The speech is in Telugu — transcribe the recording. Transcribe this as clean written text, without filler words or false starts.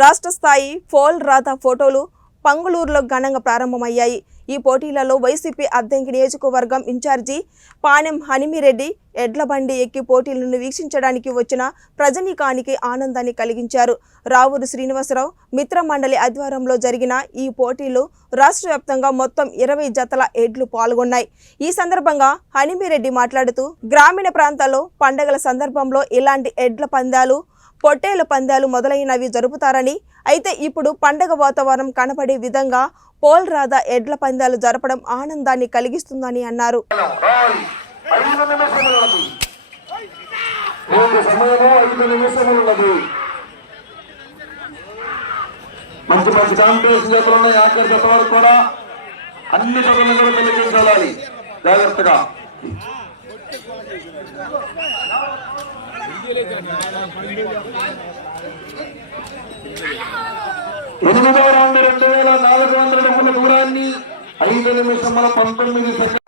రాష్ట్ర స్థాయి పోల్ రాత ఫోటోలు పంగులూరులో ఘనంగా ప్రారంభమయ్యాయి. ఈ పోటీలలో వైసీపీ అద్దంకి నియోజకవర్గం ఇన్ఛార్జి పానెం హనిమిరెడ్డి ఎడ్ల బండి ఎక్కి పోటీలను వీక్షించడానికి వచ్చిన ప్రజనీకానికి ఆనందాన్ని కలిగించారు. రావూరు శ్రీనివాసరావు మిత్ర మండలి ఆధ్వర్యంలో జరిగిన ఈ పోటీలు రాష్ట్ర వ్యాప్తంగా మొత్తం 20 జతల ఎడ్లు పాల్గొన్నాయి. ఈ సందర్భంగా హనిమిరెడ్డి మాట్లాడుతూ గ్రామీణ ప్రాంతాల్లో పండగల సందర్భంలో ఇలాంటి ఎడ్ల పందాలు, పొట్టేల పందాలు మొదలైనవి జరుపుతారని, అయితే ఇప్పుడు పండగ వాతావరణం కనపడే విధంగా పోల్ రాధా ఎడ్ల పందాలు జరపడం ఆనందాన్ని కలిగిస్తుందని అన్నారు. ఎనిమిదవ రౌండ్ 2400 అడుగుల దూరాన్ని 5 నిమిషముల 19 సెకండ్లు.